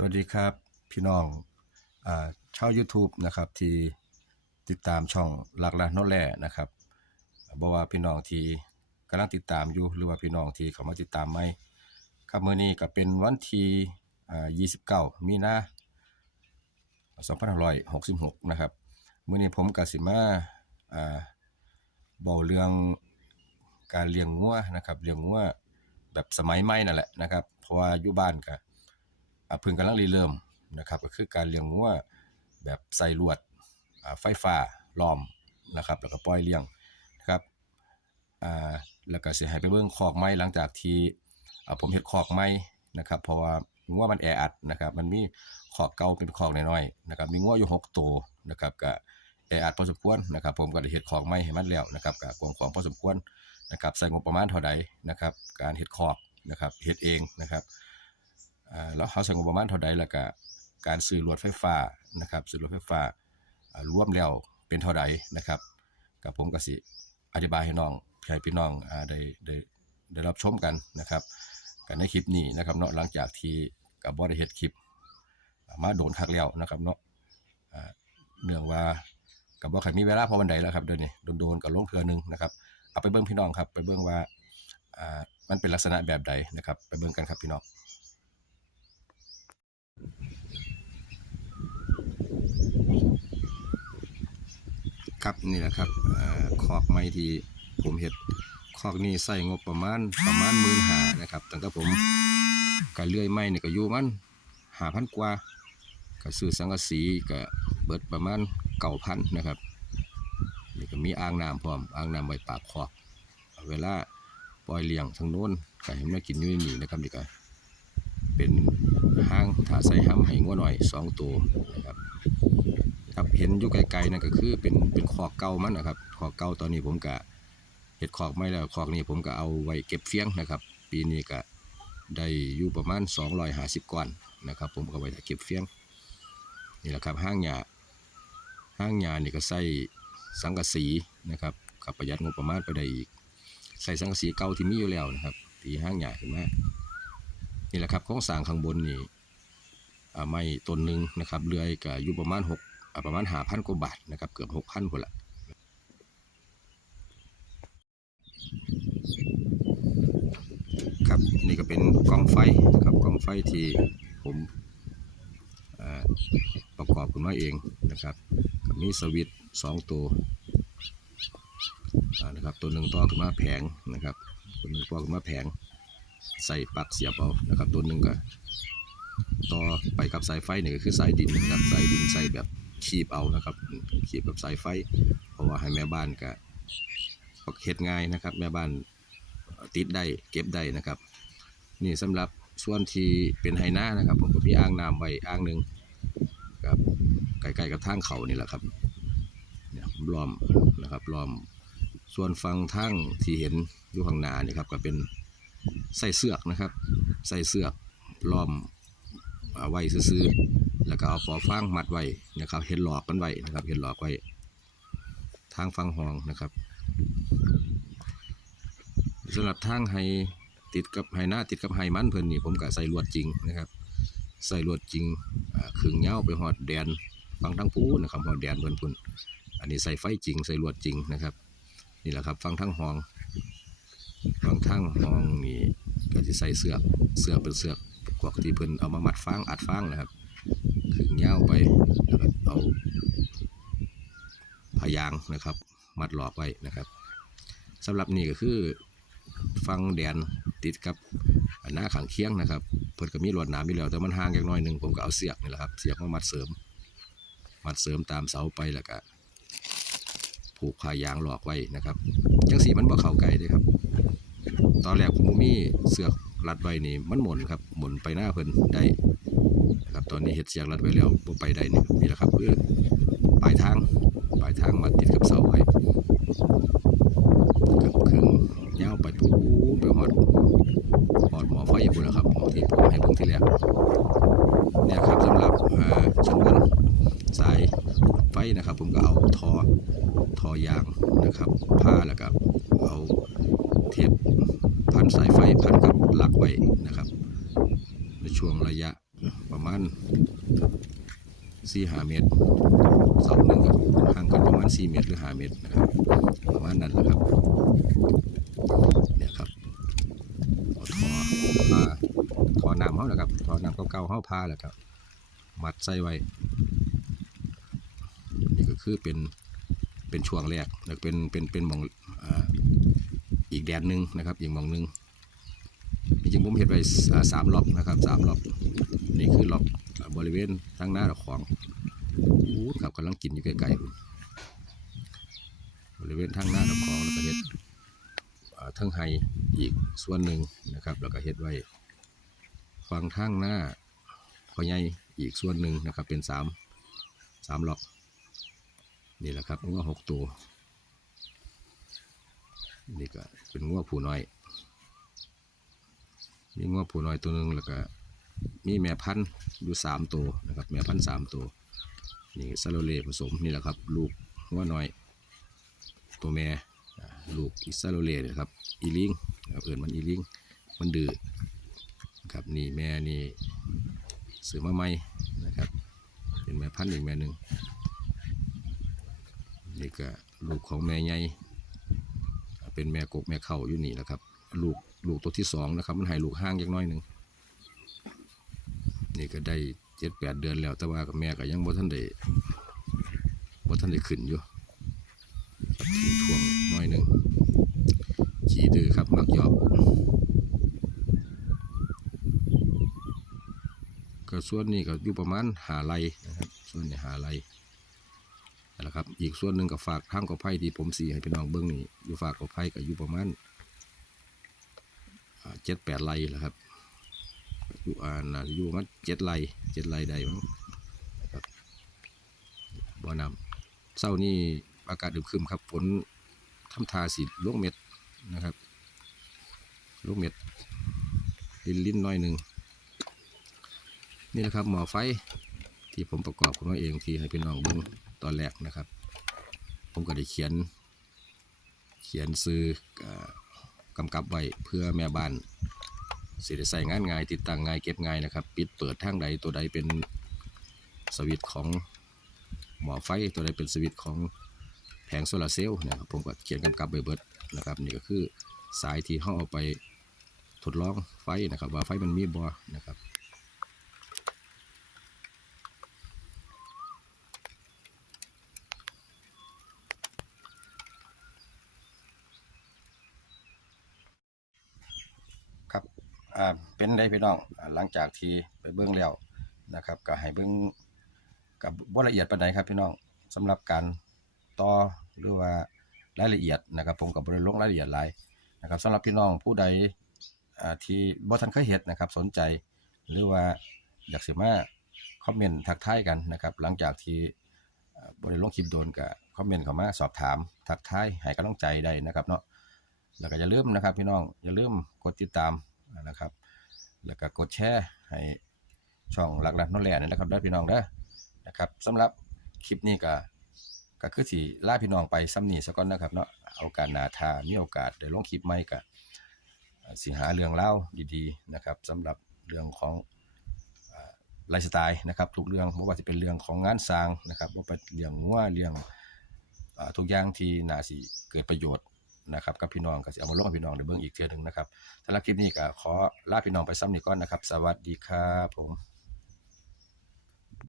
สวัสดีครับพี่น้องอชาว YouTube นะครับที่ติดตามช่องหลักละโนแลนะครับบ่ว่าพี่น้องที่กำลังติดตามอยู่หรือว่าพี่น้องที่เขามาติดตามใหมครับมื้อนี้ก็เป็นวันที่อ่า29 มีนา2566 นะครับมื้อนี้ผมก็สิมาอ่าเว้าเรื่องการเลี้ยงงัวนะครับเลี้ยงงัวแบบสมัยใหม่นั่นแหละนะครับเพราะว่าอยู่บ้านก็อ่า เพิ่งกำลังริเริ่มนะครับก็คือการเลี้ยงวัวแบบใส่ลวดไฟฟ้าล้อมนะครับแล้วก็ปล่อยเลี้ยงนะครับแล้วก็เสิให้ไปเบิ่งคอกไม้หลังจากที่ผมเฮ็ดคอกไม้นะครับเพราะว่างัวมันแออัดนะครับมันมีคอกเก่าเป็นคอกน้อยๆนะครับมีงัวอยู่6ตัวนะครับก็แออัดพอสมควรนะครับผมก็ได้เฮ็ดคอกไม้ให้มันแล้วนะครับก็กวงขวางพอสมควรนะครับใส่งบประมาณเท่าใดนะครับการเฮ็ดคอกนะครับเฮ็ดเองนะครับ แล้วเขาใช้งบประมาณเท่าใดแล้วก็การซื้อรถไฟฟ้านะครับซื้อรถไฟฟ้าอ่ารวมแล้วเป็นเท่าใดนะครับกับผมก็สิอธิบายให้น้องให้พี่น้องได้ได้ได้รับชมกันนะครับกันในคลิปนี้นะครับเนาะหลังจากที่กับบ่ได้เฮ็ดคลิป มาโดนคักแล้วนะครับเนาะเนื่องว่ากับบ่ค่อยมีเวลาพอวันใดแล้วครับเดี๋ยวนี้โดนๆกับลงเทือหนึงนะครับเอาไปเบิ่งพี่น้องครับ ไปเบิ่งว่ามันเป็นลักษณะแบบใดนะครับ ไปเบิ่งกันครับพี่น้อง ครับนี่แหละครับเอ่อคอกไม้ที่ผมเห็ดคอกนี้ใส่งบประมาณประมาณหมื่นหานะครับตั้งแต่ผมก็เลื่อยไม้เนี่ยก็อยู่มันหาพันกว่าก็ซื้อสังกะสีก็เบิดประมาณเก่าพันนะครับนี่ก็มีอ่างน้ำพร้อมอ่างน้ำไว้ปากคอกเวลาปล่อยเลี้ยงทางโน้นก็ให้มันกินอยู่นนี่นะครับนี่ก็เป็น ห้างถ้าใส่ห้ำให้งัวหน่อยสองตัวนะครับครับเห็นอยู่ไกลๆนั่นก็คือเป็นเป็นคอกเก่ามันนะครับคอกเก่าตอนนี้ผมก็เห็ดคอกไม่แล้วคอกนี้ผมก็เอาไว้เก็บเฟี้ยงนะครับ ปีนี้ก็ได้อยู่ประมาณ 250ก้อนนะครับ ผมก็ไว้เก็บเฟี้ยงนี่แหละครับห้างหญ้าห้างหญ้านี่ก็ใส่สังกะสีนะครับขับประหยัดงบประมาณไปได้อีกใส่สังกะสีเก่าที่มีอยู่แล้วนะครับตีห้างหญ้าขึ้นมา นี่แหละครับโครงสร้างข้างบนนี่ไม้ต้นหนึ่งนะครับเลื่อยก็อยู่ประมาณหกประมาณหาพันกว่าบาทนะครับเกือบหกพันคนละครับนี่ก็เป็นกองไฟนะครับกองไฟที่ผมประกอบขึ้นมาเองนะครับก็มีสวิตช์สองตัวนะครับตัวหนึ่งต่อขึ้นมาแผงนะครับตัวหนึ่งต่อขึ้นมาแผง ใส่ปลั๊กเสียบเอานะครับตัวหนึ่งก็ต่อไปกับสายไฟนี่ก็คือสายดินนะครับสายดินใส่แบบขีบเอานะครับขีบแบบสายไฟ เพราะว่าให้แม่บ้านก็เฮ็ดง่ายนะครับ แม่บ้านติดได้เก็บได้นะครับ นี่สำหรับส่วนที่เป็นไฮนานะครับ ผมก็มีอ่างน้ำไว้อ่างหนึ่งครับใกล้ๆกับทางเขานี่แหละครับเนี่ยล้อมนะครับล้อม ส่วนฟังทางที่เห็นอยู่ข้างหน้านี่ครับก็เป็น ใส่เสือกนะครับ ใส่เสือกล้อมไว้ซื้อแล้วก็เอาปอฟางมัดไว้นะครับ เห็ดหลอกกันไว้นะครับ เห็ดหลอกไว้ ทางฟังห้องนะครับสำหรับทางไฮติดกับไฮหน้าติดกับไฮมันเพิ่นนี่ผมก็ใส่ลวดจริงนะครับใส่ลวดจริงขึงเงาวไปหอดแดนฟังทั้งปูนะครับหอดแดนเพิ่นพุ่นอันนี้ใส่ไฟจริงใส่ลวดจริงนะครับ นี่แหละครับ ฟังทั้งห้องฟังทั้งห้องนี่ ก็จะใส่เสือกเสือกเป็นเสือกพวกที่เพิ่นเอามามัดฟางอัดฟางนะครับขึงยวไปแล้วก็เอาพยางนะครับ มัดหลอกไว้นะครับสำหรับนี่ก็คือฟังแดนติดกับหน้าขังเคียงนะครับ เพิ่นก็มีลวดหนามอยู่แล้วแต่มันห่างอย่างน้อยหนึ่งผมก็เอาเสียกนี่แหละครับเสียกมามัดเสริม มัดเสริมตามเสาไปแล้วก็ผูกพายางหลอกไว้นะครับจังสีมันบ่เข้าไกลเด้ครับ ตอนแรกผมมีเสือกรัดไว้นี่มันหมุนครับหมุนไปหน้าเพิ่นได้นะครับตอนนี้เฮ็ดเสียกรัดไว้แล้วบ่ไปได้นี่นี่แหละครับคือปลายทางปลายทางมาติดกับเสาไว้กับเครื่องยาวไปปูไปหอดหอดหมอไฟพุ่นนะครับหมอที่ผมให้เบิ่งที่แรกเนี่ยครับสำหรับอ่าชนวนสายไฟนะครับ ผมก็เอาทอทอยางนะครับผ้าแล้วก็เอาเทป สายไฟพันกับหลักไว้นะครับ ในช่วงระยะประมาณสี่หาเมตรเสาหนึ่งกับห่างกันประมาณสี่เมตรหรือห้าเมตรนะครับ ประมาณนั้นนะครับเนี่ยครับทอผ้าทอน้ำเขานะครับทอน้ำเก่าๆเขาผ้าแหละครับ มัดใส่ไว้ นี่ก็คือเป็นเป็นช่วงแรกเป็นเป็นเป็นมอง อีกแดนหนึ่งนะครับอีกมองหนึ่งจริงๆผมเห็นไว้อ่าสามล็อกนะครับสามล็อกนี่คือล็อกบริเวณทางหน้าของอู้ครับกำลังกินอยู่ไกลๆบริเวณทางหน้าของแล้วก็เห็ดทั้งไฮอีกส่วนหนึ่งนะครับ แล้วก็เห็ดไว้ฟังทางหน้าพอใหญ่อีกส่วนหนึ่งนะครับเป็นสามสามล็อกนี่แหละครับงัวหกตัว นี่ก็เป็นงัวผู้น้อย มีงัวผู้น้อยตัวหนึ่งแล้วก็มีแม่พันธุ์อยู่สามตัวนะครับ แม่พันธุ์สามตัว นี่ซาโลเลผสมนี่แหละครับ ลูกงัวน้อย ตัวแม่ลูกอิซาโลเลนะครับอีลิงนะครับเอินมันอีลิงมันดื้อนะครับนี่แม่นี่ซื้อมาใหม่นะครับเป็นแม่พันธุ์อีกแม่หนึ่งนี่ก็ลูกของแม่ใหญ่ เป็นแม่กกแม่เข่าอยู่นี่แหละครับ ลูกลูกตัวที่สองนะครับ มันให้ลูกห้างจักหน้อยหนึ่งนี่ก็ได้เจ็ดแปดเดือนแล้วแต่ว่ากับแม่ก็ยังบ่ทันได้บ่ทันได้ขึ้นอยู่ครับทิ้งทวงน้อยหนึ่งขี่ดื้อครับมักหยอกก็ส่วนนี้ก็อยู่ประมาณหาไรนะครับส่วนนี้หาไร นะครับ อีกส่วนหนึ่งกับฝากทางกอไผ่ที่ผมสีให้พี่น้องเบิ้งนี่อยู่ฝากกอไผ่ก็อยู่ประมาณเจ็ดแปดไร่แหละครับอยู่อ่านอยู่มาเจ็ดไร่เจ็ดไร่ได้มั้งครับบ่อน้ำเศร้านี่อากาศอึมครึมครับฝนทำทาสีลงเม็ดนะครับลงเม็ดลินลิ้นน้อยหนึ่งนี่แหละครับหมอไฟที่ผมประกอบขึ้นมาเองที่ให้พี่น้องเบิ้ง ตอนแรกนะครับ ผมก็ได้เขียน เขียนซื้ออกำกับไว้เพื่อแม่บ้านสิได้ใส่งานง่ายติดตั้งง่ายเก็บง่ายนะครับ ปิดเปิดทางใดตัวใดเป็นสวิตของหมอไฟตัวใดเป็นสวิตของแผงโซลาร์เซลล์นะครับผมก็เขียนกำกับไว้เบิดนะครับนี่ก็คือสายที่เขาเอาไปทดลองไฟนะครับ ว่าไฟมันมีบ่นะครับ ครับอ่าเป็นได้พี่น้องหลังจากที่ไปเบื้องแล้วนะครับก็ให้เบื้องกับบละเอียดปานใดครับพี่น้องสำหรับการต่อหรือว่ารายละเอียดนะครับ ผมกับบริลงรายละเอียดหลายนะครับสำหรับพี่น้องผู้ใดที่บ่ทันเคยเฮ็ดนะครับ สนใจหรือว่าอยากสิมาคอมเมนต์ทักทายกันนะครับ หลังจากที่บ่ได้ลงคลิปโดนก็คอมเมนต์เข้ามาสอบถาม ทักทายให้กำลังใจได้นะครับเนาะ แล้วก็อย่าลืมนะครับ พี่น้องอย่าลืมกดติดตามนะครับ แล้วก็กดแชร์ให้ช่องหลักหลักนั่นแหละนี่นะครับได้พี่น้องเด้อนะครับสำหรับคลิปนี้ก็ก็คือสิลาพี่น้องไปซ้ำนี้ซะก่อนนะครับเนาะเอาโอกาสหนาถ้ามีโอกาสได้ลงคลิปใหม่ก็สิหาเรื่องเล่าดีๆนะครับสำหรับเรื่องของไลฟ์สไตล์นะครับทุกเรื่องไม่ว่าจะเป็นเรื่องของงานสร้างนะครับว่าเป็นเรื่องงัวเรื่องอทุกอย่างที่นาสิเกิดประโยชน์ นะครับกับพี่น้องก็สิเอามาลงกับพี่น้องในเบื้องอีกเทือหนึงนะครับสำหรับคลิปนี้ก็ขอลาพี่น้องไปซ้ำนี่ก่อนนะครับ สวัสดีครับผม